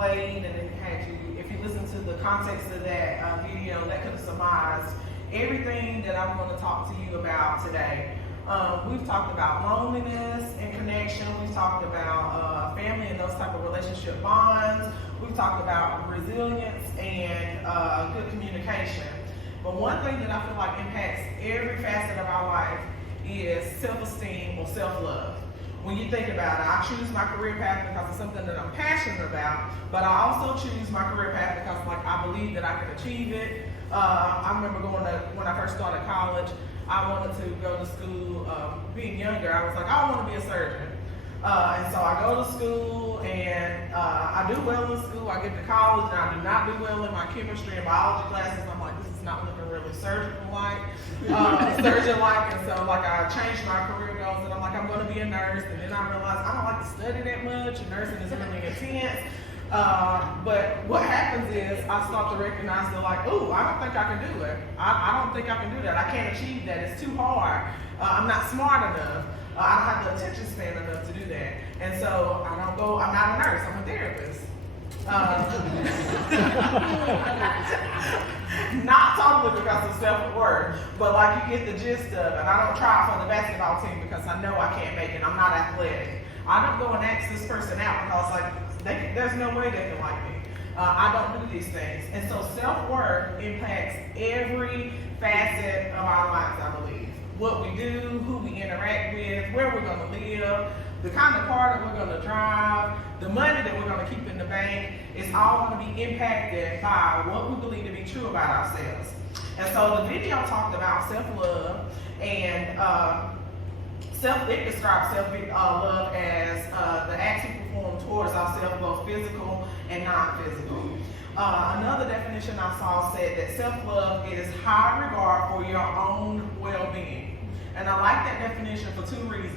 played and it had you, if you listen to the context of that video, that could have surmised everything that I'm going to talk to you about today. We've talked about loneliness and connection. We've talked about family and those type of relationship bonds. We've talked about resilience and good communication. But one thing that I feel like impacts every facet of our life is self-esteem or self-love. When you think about it, I choose my career path because it's something that I'm passionate about, but I also choose my career path because I believe that I can achieve it. I remember when I first started college, I wanted to go to school. Being younger, I was like, I want to be a surgeon. And so I go to school and I do well in school. I get to college and I do not do well in my chemistry and biology classes. I'm like, this is not looking really surgical-like, surgeon-like. And so I changed my career goals and I'm like, I'm going to be a nurse. And then I realized I don't like to study that much. And nursing is really intense. But what happens is I start to recognize that oh, I don't think I can do it. I don't think I can do that. I can't achieve that. It's too hard. I'm not smart enough. I don't have the attention span enough to do that. And so I'm not a nurse, I'm a therapist. Not totally because of self-worth, but you get the gist of it. And I don't try for the basketball team because I know I can't make it. I'm not athletic. I don't go and ask this person out because there's no way they can like me. I don't do these things. And so self-worth impacts every facet of our lives, I believe. What we do, who we interact with, where we're going to live, the kind of car that we're going to drive, the money that we're going to keep in the bank, it's all going to be impacted by what we believe to be true about ourselves. And so the video talked about self-love, and it describes self-love as the acts we perform towards ourselves, both physical and non-physical. Another definition I saw said that self-love is high regard for your own well-being. And I like that definition for two reasons.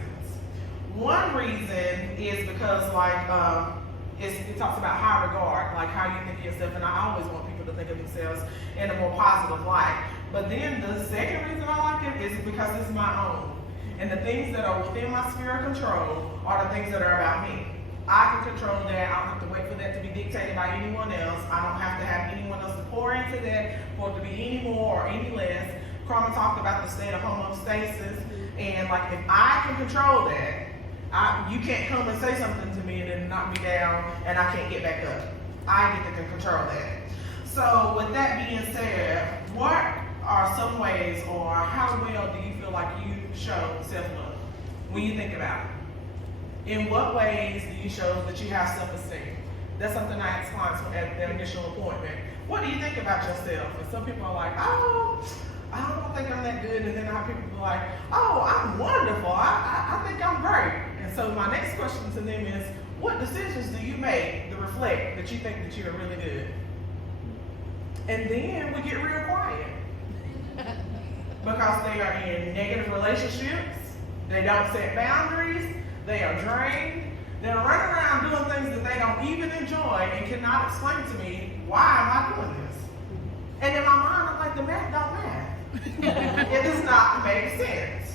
One reason is because it talks about high regard, like how you think of yourself, and I always want people to think of themselves in a more positive light. But then the second reason I like it is because it's my own. And the things that are within my sphere of control are the things that are about me. I can control that. I don't have to wait for that to be dictated by anyone else. I don't have to have anyone else to pour into that for it to be any more or any less. Carmen talked about the state of homeostasis, and if I can control that, you can't come and say something to me and then knock me down and I can't get back up. I get to control that. So with that being said, what are some ways, or how well do you feel like you show self-love when you think about it? In what ways do you show that you have self-esteem? That's something I ask clients at their initial appointment. What do you think about yourself? And some people are like, oh, I don't think I'm that good. And then I have people who are like, oh, I'm wonderful. I think I'm great. And so my next question to them is, what decisions do you make to reflect that you think that you're really good? And then we get real quiet. Because they are in negative relationships, they don't set boundaries, they are drained, they're running around doing things that they don't even enjoy and cannot explain to me, why am I doing this? And in my mind, I'm like, the math don't math. It does not make sense.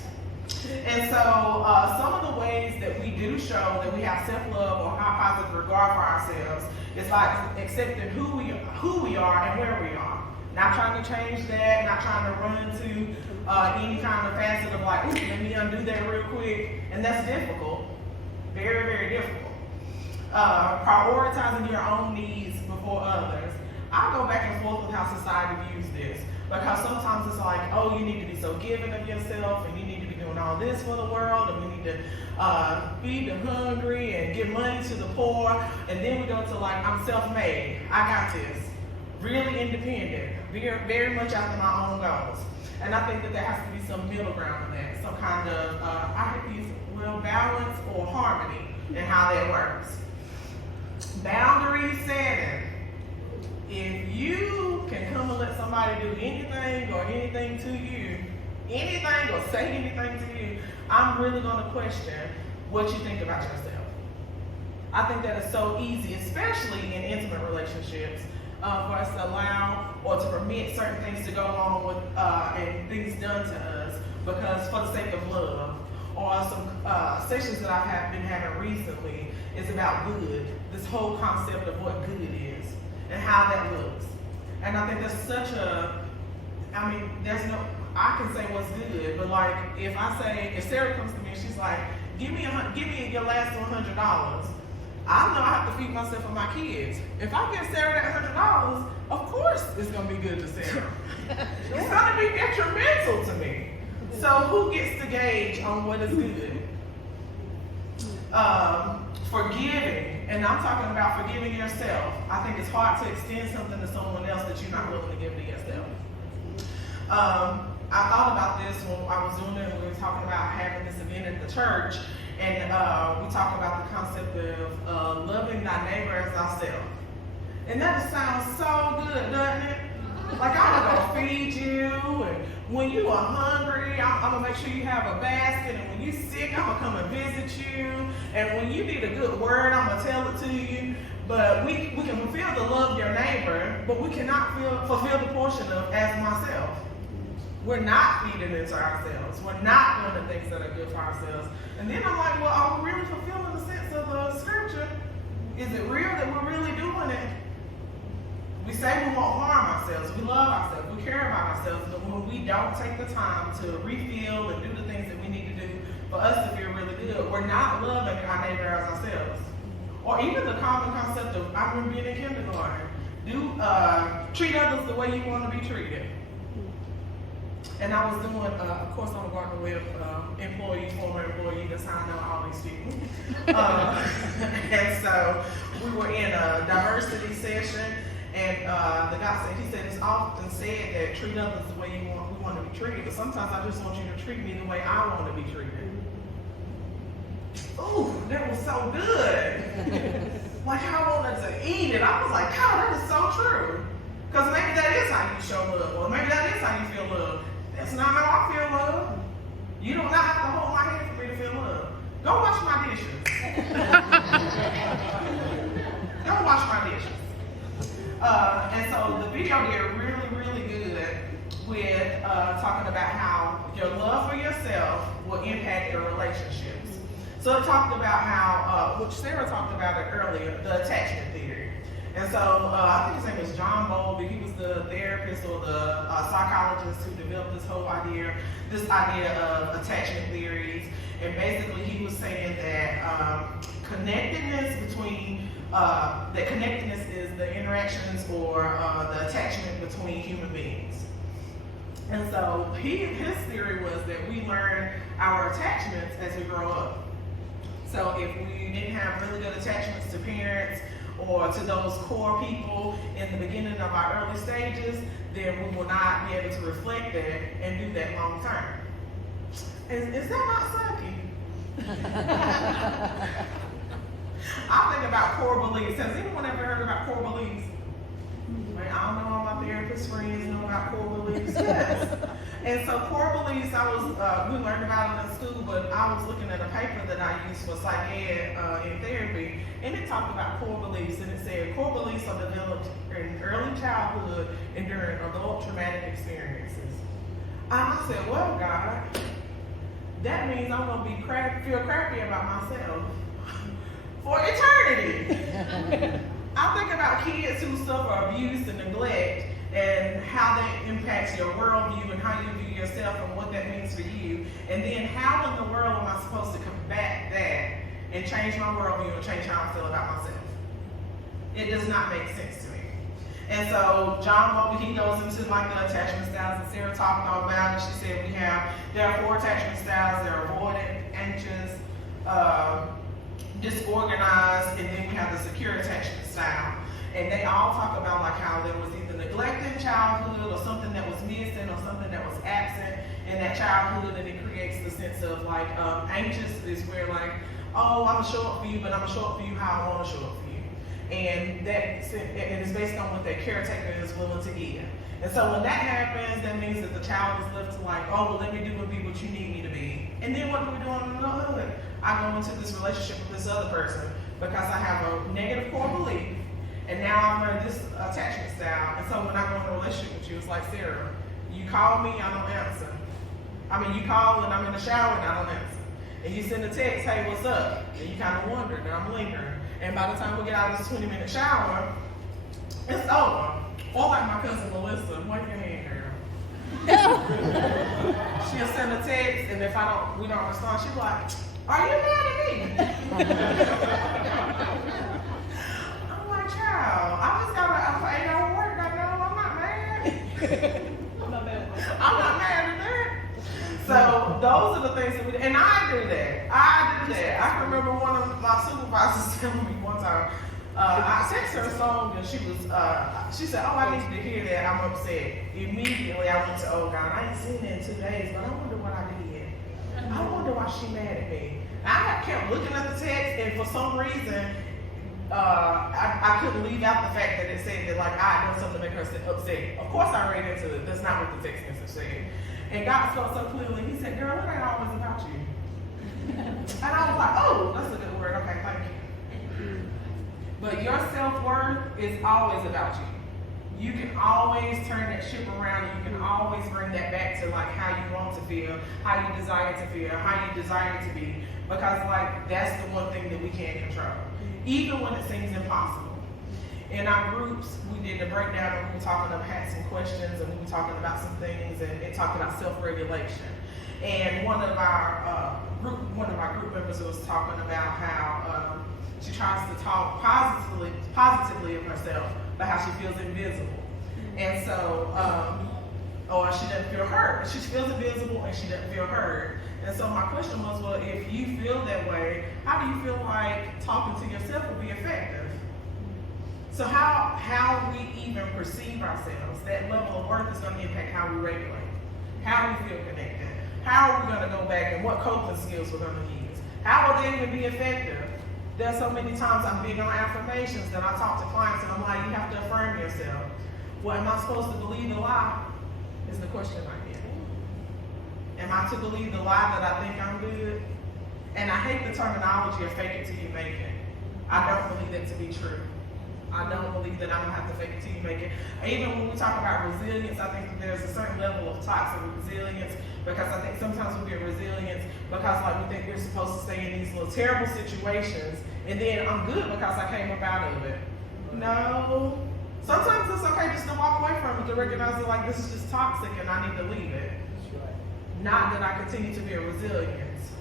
And so some of the ways that we do show that we have self-love or high positive regard for ourselves is accepting who we are and where we are. Not trying to change that, not trying to run to any kind of facet of let me undo that real quick. And that's difficult. Very, very difficult. Prioritizing your own needs before others. I go back and forth with how society views this. Because sometimes it's like, oh, you need to be so giving of yourself, and you need to be doing all this for the world, and we need to feed the hungry and give money to the poor. And then we go to I'm self-made. I got this. Really independent. Very, very much after my own goals. And I think that there has to be some middle ground in that. Some kind of, balance or harmony in how that works. Boundary setting. If you can come and let somebody do anything or anything to you, anything or say anything to you, I'm really going to question what you think about yourself. I think that is so easy, especially in intimate relationships, for us to allow or to permit certain things to go on with and things done to us because for the sake of love. Or some sessions that I've been having recently is about good. This whole concept of what good is and how that looks. And I think there's such a, I mean, I can say what's good, but like if Sarah comes to me and she's like, give me your last $100, I know I have to feed myself and my kids. If I give Sarah that $100, of course it's gonna be good to Sarah. It's gonna be detrimental to me. So who gets to gauge on what is good? Forgiving, and I'm talking about forgiving yourself. I think it's hard to extend something to someone else that you're not willing to give to yourself. I thought about this when I was doing it. We were talking about having this event at the church, and we talked about the concept of loving thy neighbor as thyself. And that just sounds so good, doesn't it? Like, I'm gonna feed you, and when you are hungry, I'm gonna make sure you have a basket, and when you're sick, I'm gonna come and visit you, and when you need a good word, I'm gonna tell it to you. But we can fulfill the love of your neighbor, but we cannot fulfill the portion of as myself. We're not feeding into ourselves. We're not doing the things that are good for ourselves. And then I'm like, well, are we really fulfilling the sense of the scripture? Is it real that we're really doing it? We say we won't harm ourselves. We love ourselves. We care about ourselves. But when we don't take the time to refill and do the things that we need to do for us to feel really good, we're not loving our neighbor as ourselves. Or even the common concept of, I remember being in kindergarten, treat others the way you want to be treated. And I was doing, of course, I'm working with former employee, that's how I know all these people. And so we were in a diversity session, and the guy said, it's often said that treat others the way we want to be treated, but sometimes I just want you to treat me the way I want to be treated. Ooh, that was so good. Like, I wanted to eat it. I was like, God, that is so true. Because maybe that is how you show love, or maybe that is how you feel love. That's not how I feel love. You do not have to hold my hand for me to feel love. Go wash my dishes. Go wash my dishes. And so the video did really, really good with talking about how your love for yourself will impact your relationships. So it talked about how, which Sarah talked about it earlier, the attachment theory. And so I think his name was John Bowlby. He was the therapist or the psychologist who developed this idea of attachment theories. And basically he was saying that connectedness is the interactions or the attachment between human beings. And so his theory was that we learn our attachments as we grow up. So if we didn't have really good attachments to parents or to those core people in the beginning of our early stages, then we will not be able to reflect that and do that long term. Is that not sucky? I think about core beliefs. Has anyone ever heard about core beliefs? Like, I don't know, all my therapist friends know about core beliefs. Yes. And so core beliefs, we learned about it in school, but I was looking at a paper that I used for psych ed in therapy, and it talked about core beliefs, and it said core beliefs are developed in early childhood and during adult traumatic experiences. I said, well, God, that means I'm going to feel crappy about myself for eternity. I think about kids who suffer abuse and neglect and how that impacts your worldview and how you view yourself and what that means for you. And then how in the world am I supposed to combat that and change my worldview and change how I feel about myself? It does not make sense to me. And so John Bowlby, he goes into like the attachment styles that Sarah talked all about, and she said there are 4 attachment styles. They're avoidant, anxious, disorganized, and then we have the secure attachment style. And they all talk about like how there was either neglect in childhood or something that was missing or something that was absent in that childhood, and it creates the sense of like anxious is where like, oh, I'm gonna show up for you, but I'm gonna show up for you how I want to show up for you. And it is based on what that caretaker is willing to give. And so when that happens, that means that the child is left to like, oh, well, let me do and be what you need me to be. And then what do we do in adulthood? I go into this relationship with this other person because I have a negative core belief, and now I'm in this attachment style. And so when I go in a relationship with you, it's like, Sarah, you call me, I don't answer. I mean, you call and I'm in the shower and I don't answer. And you send a text, hey, what's up? And you kind of wonder, and I'm lingering. And by the time we get out of this 20-minute shower, it's over. Or like my cousin Melissa, wipe your hand, girl. She'll send a text, and if we don't respond, she'll be like, are you mad at me? I'm like, child, I just got an 8-hour work. I know I'm not mad. I'm not mad at that. So those are the things that we do. And I do that. I can remember one of my supervisors telling me one time, I texted her a song and she said, oh, I need to hear that. I'm upset. Immediately I went to, oh God, I ain't seen it in 2 days, but I wonder what I did. I wonder why she mad at me. I kept looking at the text, and for some reason, I couldn't leave out the fact that it said that like I had done something to make her upset. Of course I read into it. That's not what the text message said. And God spoke so clearly. He said, girl, it ain't always about you. And I was like, oh, that's a good word. Okay, thank you. But your self-worth is always about you. You can always turn that ship around. You can always bring that back to like how you want to feel, how you desire to feel, how you desire to be. Because like that's the one thing that we can't control. Even when it seems impossible. In our groups, we did a breakdown and we were talking about had some questions and we were talking about some things and talking about self-regulation. And one of our group members was talking about how she tries to talk positively of herself, but how she feels invisible. And so, or she doesn't feel heard. She feels invisible and she doesn't feel heard. And so my question was, well, if you feel that way, how do you feel like talking to yourself will be effective? So how we even perceive ourselves, that level of worth is going to impact how we regulate, how we feel connected, how are we going to go back and what coping skills we're going to use. How will they even be effective? There's so many times I'm big on affirmations that I talk to clients and I'm like, you have to affirm yourself. Well, am I supposed to believe the lie? Is the question I get. Am I to believe the lie that I think I'm good? And I hate the terminology of fake it till you make it. I don't believe that to be true. I don't believe that I don't have to fake it till you make it. Even when we talk about resilience, I think that there's a certain level of toxic resilience because I think sometimes we get resilience because like we think we're supposed to stay in these little terrible situations and then I'm good because I came up out of it. No. Sometimes it's okay just to walk away from it, to recognize that like this is just toxic and I need to leave it. Not that I continue to be a resilience.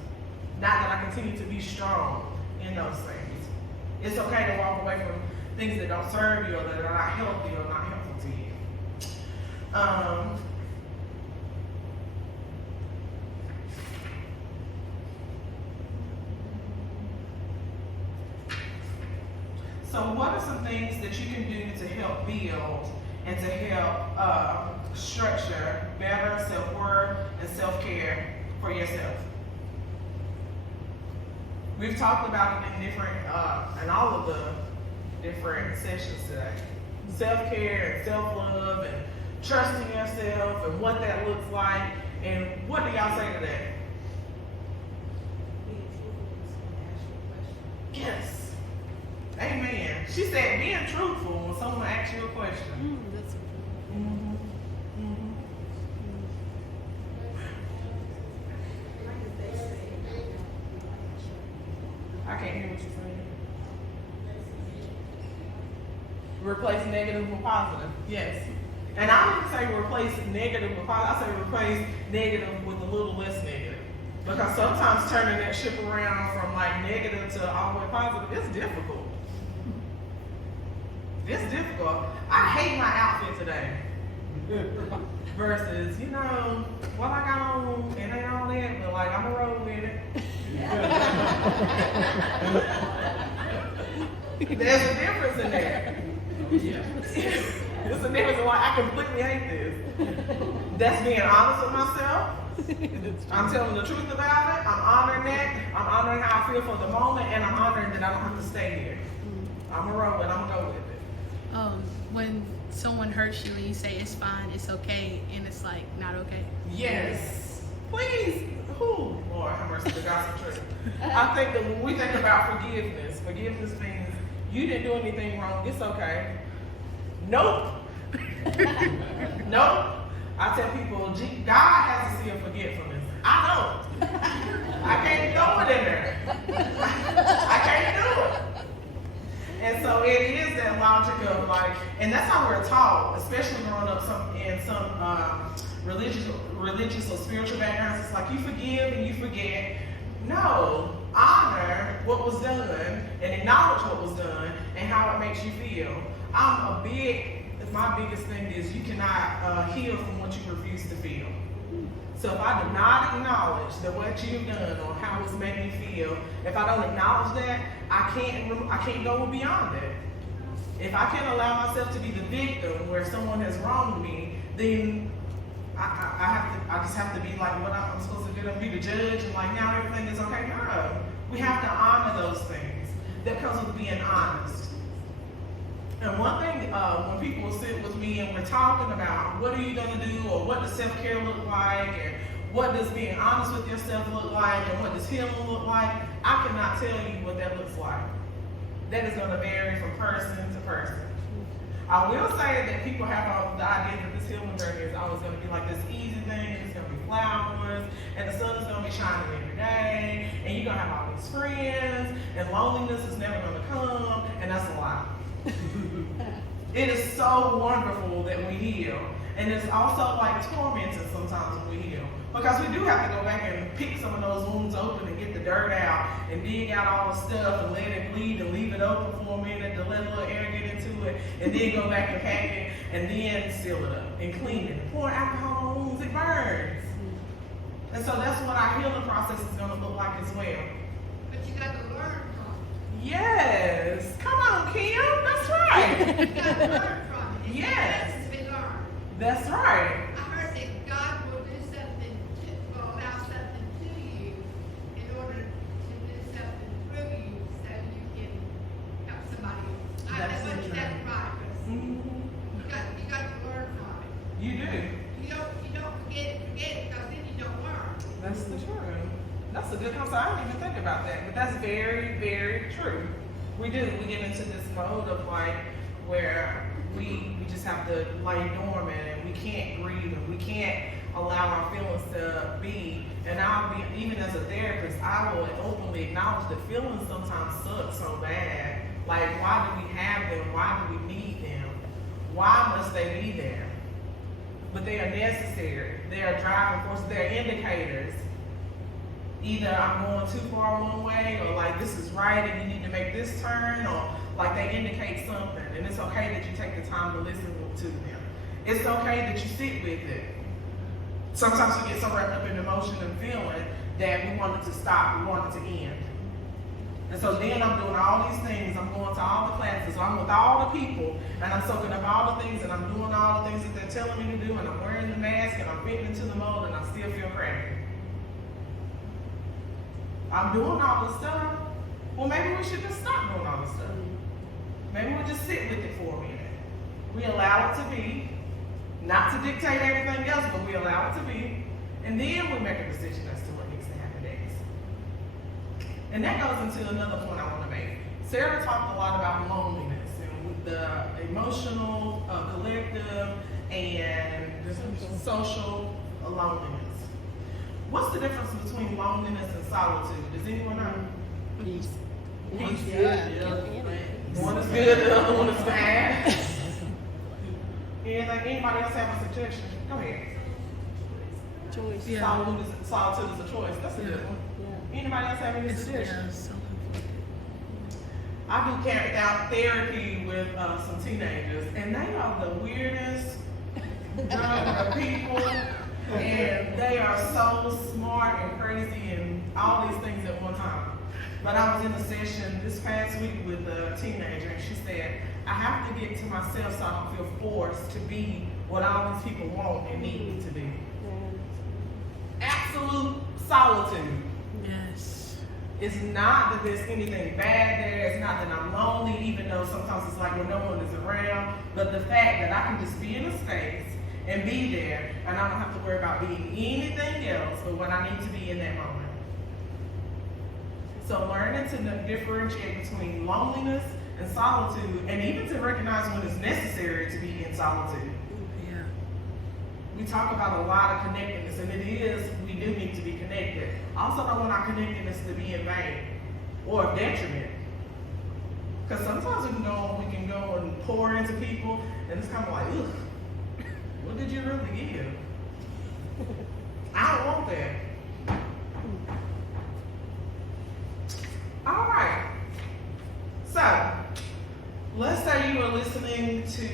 Not that I continue to be strong in those things. It's okay to walk away from things that don't serve you or that are not healthy or not helpful to you. So what are some things that you can do to help build and to help structure better self-worth and self-care for yourself? We've talked about it in different, in all of the different sessions today. Self-care and self-love and trusting yourself and what that looks like. And what do y'all say to that? Yes. Amen. She said being truthful when someone asks you a question. That's so true. I can't hear what you're saying. Replace negative with positive. Yes. And I didn't say replace negative with positive. I say replace negative with a little less negative. Because sometimes turning that ship around from like negative to all the way positive is difficult. It's difficult. I hate my outfit today. Versus, you know, what I got on, it ain't all that, but like I'm gonna roll with it. There's a difference in there. There's a difference in why I completely hate this. That's being honest with myself. I'm telling the truth about it. I'm honoring that. I'm honoring how I feel for the moment, and I'm honoring that I don't have to stay here. I'm gonna roll and I'm gonna go with it. When someone hurts you and you say it's fine, it's okay, and it's like not okay. Yes. Please. Ooh, Lord, have mercy, the gospel truth. I think that when we think about forgiveness means you didn't do anything wrong. It's okay. Nope. Nope. I tell people, God has a seal of forgetfulness. I I don't. I can't throw it in there. I can't do it. And so it is that logic of like, and that's how we're taught, especially growing up in some religious or spiritual backgrounds. It's like you forgive and you forget. No, honor what was done and acknowledge what was done and how it makes you feel. My biggest thing is you cannot heal from what you refuse to feel. So if I do not acknowledge that what you've done or how it's made me feel, if I don't acknowledge that, I can't go beyond it. If I can't allow myself to be the victim where someone has wronged me, then I just have to be like what I'm supposed to do, be the judge and like now everything is okay. No, we have to honor those things. That comes with being honest. And one thing, when people sit with me and we're talking about what are you going to do or what does self-care look like and what does being honest with yourself look like and what does healing look like, I cannot tell you what that looks like. That is going to vary from person to person. I will say that people have the idea that this healing journey is always going to be like this easy thing and it's going to be flowers and the sun is going to be shining every day and you're going to have all these friends and loneliness is never going to come, and that's a lie. It is so wonderful that we heal. And it's also like tormenting sometimes when we heal. Because we do have to go back and pick some of those wounds open and get the dirt out and dig out all the stuff and let it bleed and leave it open for a minute to let a little air get into it and then go back and pack it and then seal it up and clean it. Pour alcohol on wounds, it burns. And so that's what our healing process is going to look like as well. But you got to learn from it. Yes. Come on, Kim. That's right. You got to learn from it. Yes. It's been learned. That's right. I heard that God will do something, will allow something to you in order to do something through you so you can help somebody else. That's That's true. right. Mhm. You got to learn from it. You do. You don't forget it because then you don't learn. That's the truth. That's a good concept. I didn't even think about that, but that's very, very true. We do. We get into this mode of like where we just have to lay dormant and we can't grieve and we can't allow our feelings to be. And even as a therapist, I will openly acknowledge that feelings sometimes suck so bad. Like, why do we have them? Why do we need them? Why must they be there? But they are necessary. They are driving forces. They're indicators. Either I'm going too far one way, or like this is right and you need to make this turn, or like they indicate something. And it's okay that you take the time to listen to them. It's okay that you sit with it. Sometimes we get so wrapped up in emotion and feeling that we want it to stop, we want it to end. And so then I'm doing all these things, I'm going to all the classes, I'm with all the people, and I'm soaking up all the things, and I'm doing all the things that they're telling me to do, and I'm wearing the mask, and I'm fitting into the mold, and I still feel crappy. I'm doing all this stuff. Well, maybe we should just stop doing all this stuff. Maybe we'll just sit with it for a minute. We allow it to be, not to dictate everything else, but we allow it to be, and then we make a decision as to what needs to happen next. And that goes into another point I want to make. Sarah talked a lot about loneliness and the emotional, collective, and the social loneliness. What's the difference between loneliness and solitude? Does anyone know? Peace. Peace. Yeah. One is good, the other one is bad. Anybody else have a suggestion? Go ahead. Choice. Yeah. Solitude is a choice. That's a good one. Yeah. Anybody else have any suggestions? So I do carry out therapy with some teenagers, and they are the weirdest group of people, and they are so smart and crazy and all these things at one time. But I was in a session this past week with a teenager, and she said, I have to get to myself so I don't feel forced to be what all these people want and need me to be. Absolute solitude. yes. It's not that there's anything bad there. It's not that I'm lonely, even though sometimes it's like when no one is around. But the fact that I can just be in a space and be there, and I don't have to worry about being anything else but what I need to be in that moment. So learning to differentiate between loneliness and solitude, and even to recognize when it's necessary to be in solitude. Yeah. We talk about a lot of connectedness, and it is, we do need to be connected. I also don't want our connectedness to be in vain or detriment. Because sometimes we can go and pour into people, and it's kind of like, ugh, what did you really give? I don't want that. All right. So, let's say you were listening to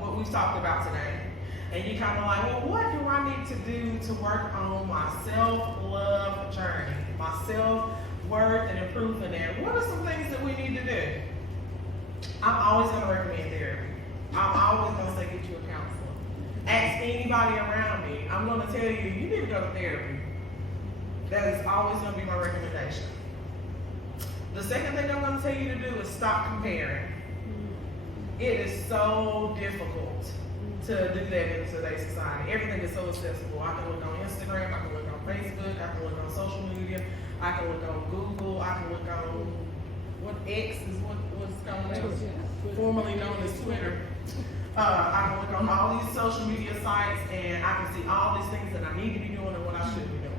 what we've talked about today, and you kind of like, well, what do I need to do to work on my self-love journey, my self-worth and improvement there? What are some things that we need to do? I'm always going to recommend therapy. I'm always going to say get you a counselor. Ask anybody around me. I'm going to tell you, you need to go to therapy. That is always going to be my recommendation. The second thing I'm going to tell you to do is stop comparing. It is so difficult to do that in today's society. Everything is so accessible. I can look on Instagram, I can look on Facebook, I can look on social media, I can look on Google, I can look on what X is what's going on, formerly known as Twitter. I can look on all these social media sites and I can see all these things that I need to be doing and what I should be doing.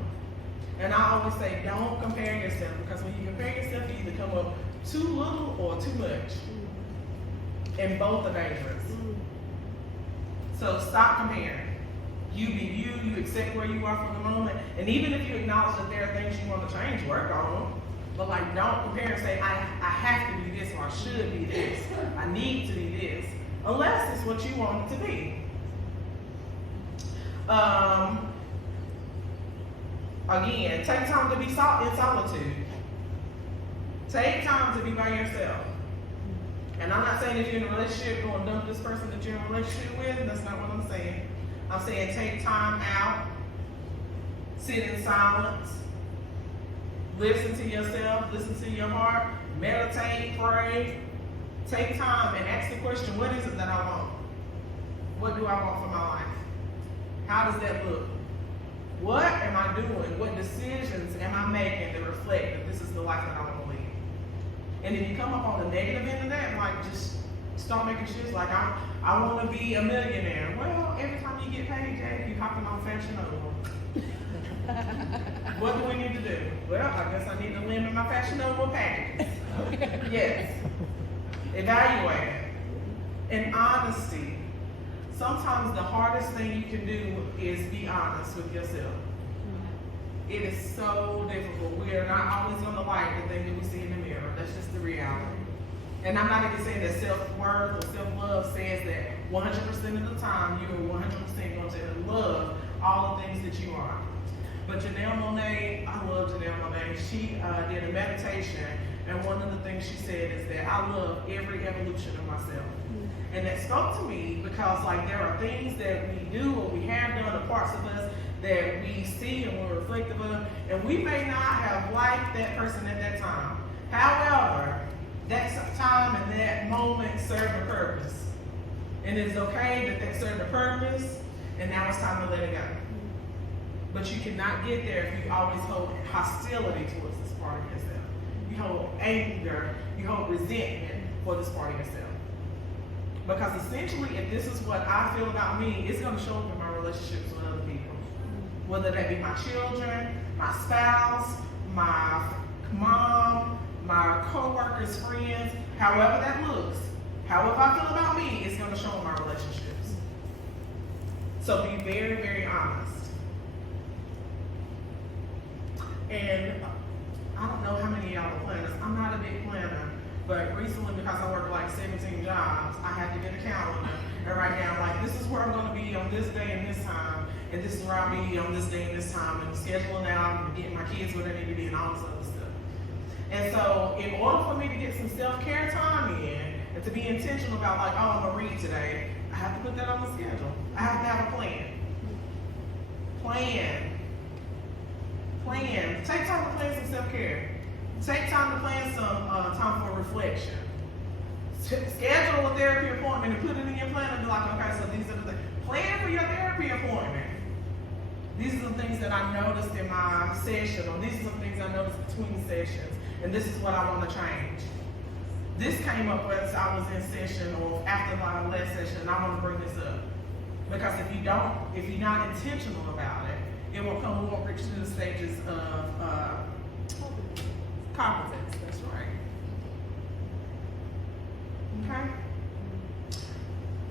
And I always say, don't compare yourself, because when you compare yourself, you either come up too little or too much. And both are dangerous. So stop comparing. You be you, you accept where you are for the moment. And even if you acknowledge that there are things you want to change, work on them. But like, don't compare and say, I have to be this, or I should be this. I need to be this. Unless it's what you want it to be. Again, take time to be in solitude. Take time to be by yourself. And I'm not saying if you're in a relationship, go and dump this person that you're in a relationship with. That's not what I'm saying. I'm saying take time out, sit in silence, listen to yourself, listen to your heart, meditate, pray. Take time and ask the question, what is it that I want? What do I want for my life? How does that look? What am I doing? What decisions am I making that reflect that this is the life that I want to lead? And if you come up on the negative end of that, like just start making shit like I want to be a millionaire. Well, every time you get paid, Jack, you hopping on Fashion Nova. What do we need to do? Well, I guess I need to limit my Fashion Nova packages. Yes. Evaluate it. And honesty. Sometimes the hardest thing you can do is be honest with yourself. It is so difficult. We are not always going to like the thing that we see in the mirror. That's just the reality. And I'm not even saying that self-worth or self-love says that 100% of the time you are 100% going to love all the things that you are. But Janelle Monáe, I love Janelle Monáe. She did a meditation, and one of the things she said is that I love every evolution of myself. And that spoke to me because like there are things that we do or we have done, or parts of us that we see and we're reflective of, and we may not have liked that person at that time. However, that time and that moment served a purpose. And it's okay that that served a purpose, and now it's time to let it go. But you cannot get there if you always hold hostility towards this part of yourself. You hold anger, you hold resentment for this part of yourself. Because essentially, if this is what I feel about me, it's going to show up in my relationships with other people. Whether that be my children, my spouse, my mom, my co-workers, friends, however that looks, however I feel about me, it's going to show in my relationships. So be very, very honest. And I don't know how many of y'all are planners. I'm not a big planner, but recently, because I work like 17 jobs, I had to get a calendar and write down like, this is where I'm going to be on this day and this time, and this is where I'll be on this day and this time, and scheduling out and getting my kids where they need to be and all this other stuff. And so in order for me to get some self-care time in and to be intentional about like, oh, I'm going to read today, I have to put that on the schedule. I have to have a plan. Take time to plan some self-care. Take time to plan some time for reflection. Schedule a therapy appointment and put it in your plan and be like, okay, so these are the things. Plan for your therapy appointment. These are the things that I noticed in my session, or these are some things I noticed between sessions, and this is what I want to change. This came up as I was in session or after my last session, and I want to bring this up. Because if you're not intentional about it, it will come, we won't reach to the stages of competence. That's right. Okay.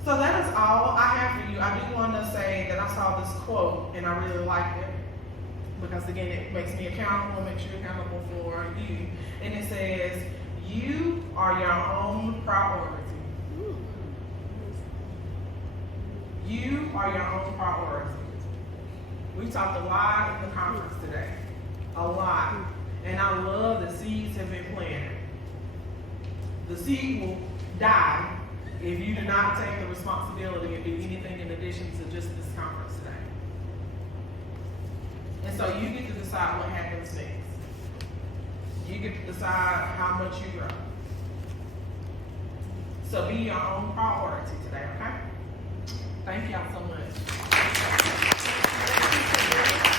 So that is all I have for you. I do want to say that I saw this quote and I really liked it because again, it makes me accountable, makes you accountable for you. And it says, "You are your own priority." You are your own priority. We talked a lot at the conference today. A lot. And I love the seeds have been planted. The seed will die if you do not take the responsibility and do anything in addition to just this conference today. And so you get to decide what happens next. You get to decide how much you grow. So be your own priority today, okay? Thank y'all so much.